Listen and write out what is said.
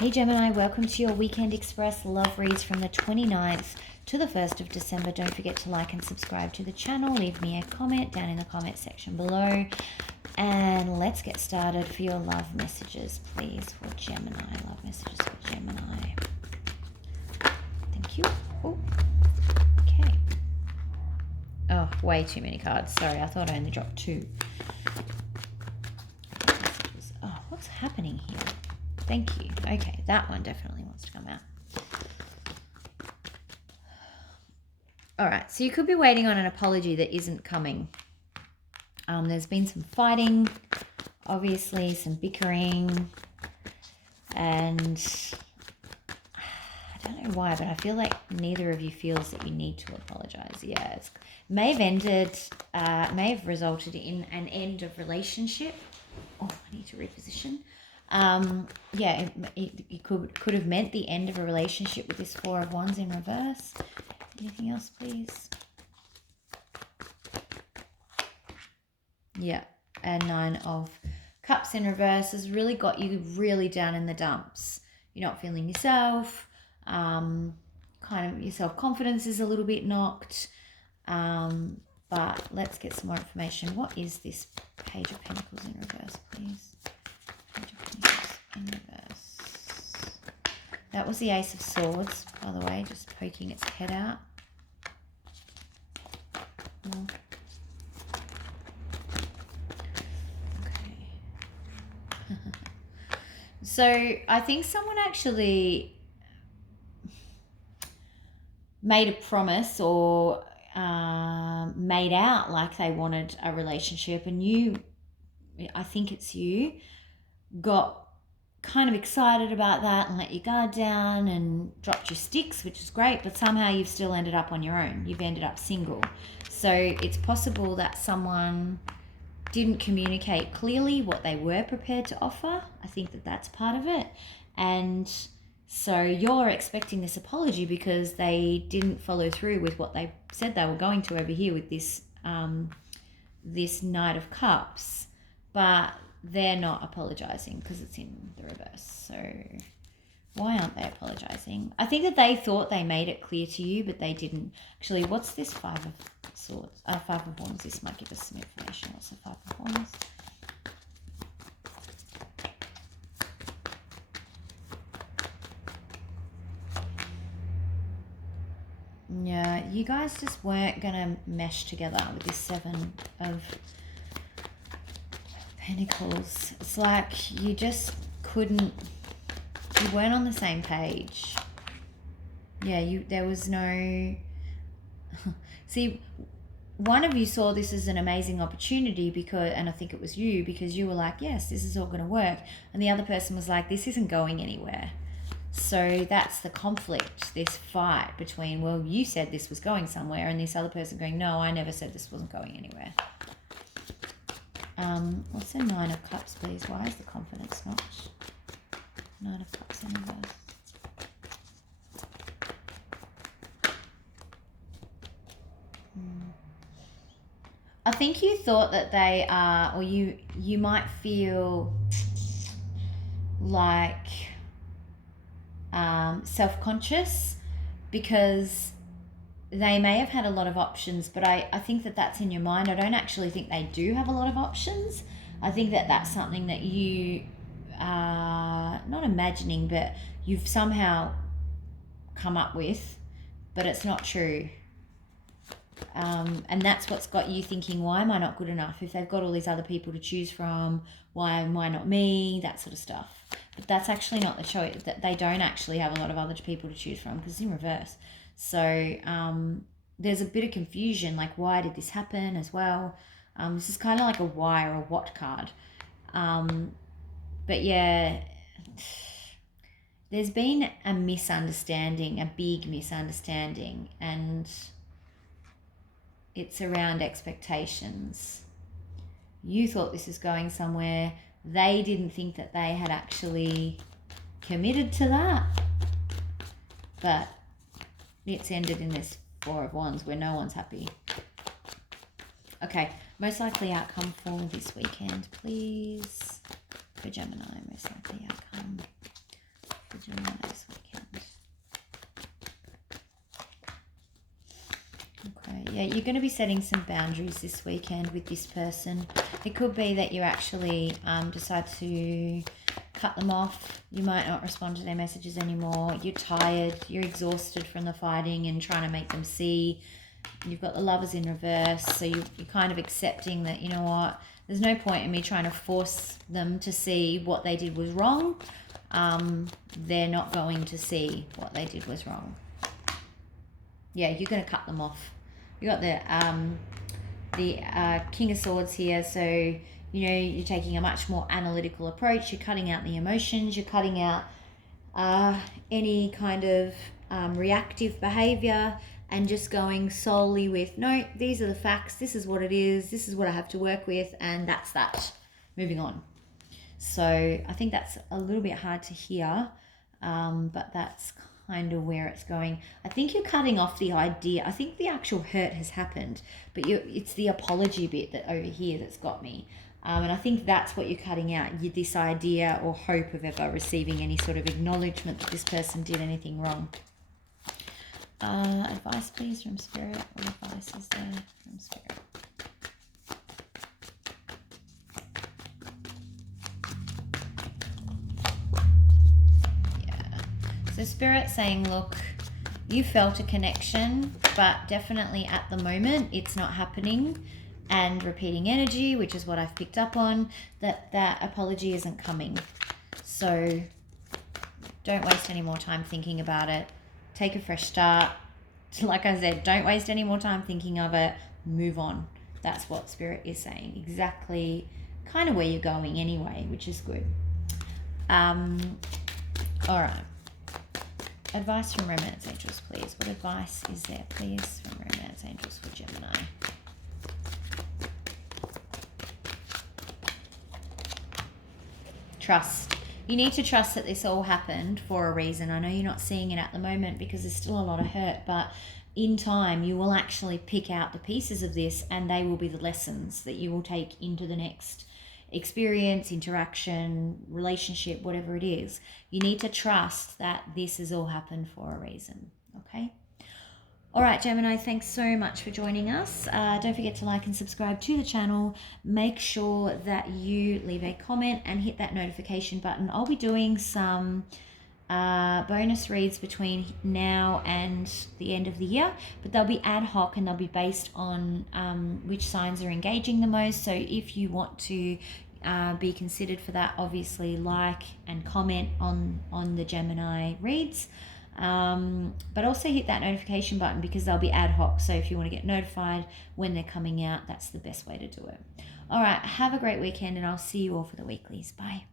Hey Gemini, welcome to your Weekend Express love reads from the 29th to the 1st of December. Don't forget to like and subscribe to the channel. Leave me a comment down in the comment section below. And let's get started for your love messages, please, for Gemini. Love messages for Gemini. Thank you. Oh, okay. Oh, way too many cards. Sorry, I thought I only dropped 2. Oh, what's happening here? Thank you. Okay, that one definitely wants to come out. All right, so you could be waiting on an apology that isn't coming. There's been some fighting, obviously, some bickering, and I don't know why, but I feel like neither of you feels that you need to apologize. Yeah, it may have ended, may have resulted in an end of relationship. Oh, I need to reposition. Yeah, it could have meant the end of a relationship with this 4 of Wands in reverse. Anything else, please? Yeah, and 9 of Cups in reverse has really got you really down in the dumps. You're not feeling yourself. Kind of your self-confidence is a little bit knocked. But let's get some more information. What is this Page of Pentacles in reverse, please? Page of Pentacles in reverse. That was the Ace of Swords, by the way, just poking its head out. Okay. So I think someone actually made a promise or made out like they wanted a relationship, and you, I think it's you, got kind of excited about that and let your guard down and dropped your sticks, which is great, but somehow you've still ended up on your own. You've ended up single. So it's possible that someone didn't communicate clearly what they were prepared to offer. I think that that's part of it. And so you're expecting this apology because they didn't follow through with what they said they were going to over here with this this Knight of Cups. But they're not apologizing because it's in the reverse. So why aren't they apologizing? I think that they thought they made it clear to you, but they didn't. Actually, what's this 5 of Swords? 5 of Wands. This might give us some information. What's the 5 of Wands? Yeah, you guys just weren't going to mesh together with this 7 of Pentacles. It's like you just couldn't, you weren't on the same page. Yeah, there was no, see, one of you saw this as an amazing opportunity because, and I think it was you, because you were like, yes, this is all going to work. And the other person was like, this isn't going anywhere. So that's the conflict, this fight between, well, you said this was going somewhere, and this other person going, no, I never said this wasn't going anywhere. What's the 9 of Cups, please? Why is the confidence not? 9 of Cups in reverse. I think you thought that they are, or you might feel like self-conscious because they may have had a lot of options, but I think that that's in your mind. I don't actually think they do have a lot of options. I think that that's something that you are not imagining, but you've somehow come up with, but it's not true. And that's what's got you thinking, why am I not good enough? If they've got all these other people to choose from, why am I not me? That sort of stuff. But that's actually not the choice. That they don't actually have a lot of other people to choose from because it's in reverse. So there's a bit of confusion, like why did this happen as well? This is kind of like a why or a what card. But yeah, there's been a misunderstanding, a big misunderstanding, and it's around expectations. You thought this was going somewhere. They didn't think that they had actually committed to that. But it's ended in this 4 of Wands where no one's happy. Okay, most likely outcome for this weekend, please. For Gemini, most likely outcome Yeah, you're going to be setting some boundaries this weekend with this person. It could be that you actually decide to cut them off. You might not respond to their messages anymore. You're tired. You're exhausted from the fighting and trying to make them see. You've got the Lovers in reverse. So you're kind of accepting that, you know what, there's no point in me trying to force them to see what they did was wrong. They're not going to see what they did was wrong. Yeah, you're going to cut them off. You got the King of Swords here, so you know you're taking a much more analytical approach. You're cutting out the emotions. You're cutting out any kind of reactive behavior, and just going solely with, no, these are the facts. This is what it is. This is what I have to work with, and that's that. Moving on. So I think that's a little bit hard to hear, but that's kind of where it's going. I think you're cutting off the idea. I think the actual hurt has happened, but it's the apology bit that over here that's got me. And I think that's what you're cutting out, this idea or hope of ever receiving any sort of acknowledgement that this person did anything wrong. Advice, please, from Spirit. What advice is there from Spirit? So Spirit saying, look, you felt a connection, but definitely at the moment it's not happening. And repeating energy, which is what I've picked up on, that apology isn't coming. So don't waste any more time thinking about it. Take a fresh start. Like I said, don't waste any more time thinking of it. Move on. That's what Spirit is saying. Exactly kind of where you're going anyway, which is good. All right. Advice from Romance Angels, please. What advice is there, please, from Romance Angels for Gemini? Trust. You need to trust that this all happened for a reason. I know you're not seeing it at the moment because there's still a lot of hurt, but in time you will actually pick out the pieces of this, and they will be the lessons that you will take into the next experience, interaction, relationship, whatever it is. You need to trust that this has all happened for a reason. Okay? All right, Gemini, thanks so much for joining us. Don't forget to like and subscribe to the channel. Make sure that you leave a comment and hit that notification button. I'll be doing some bonus reads between now and the end of the year, but they'll be ad hoc and they'll be based on which signs are engaging the most. So if you want to be considered for that, obviously like and comment on the Gemini reads, but also hit that notification button because they'll be ad hoc. So if you want to get notified when they're coming out, that's the best way to do it. All right, have a great weekend, and I'll see you all for the weeklies. Bye.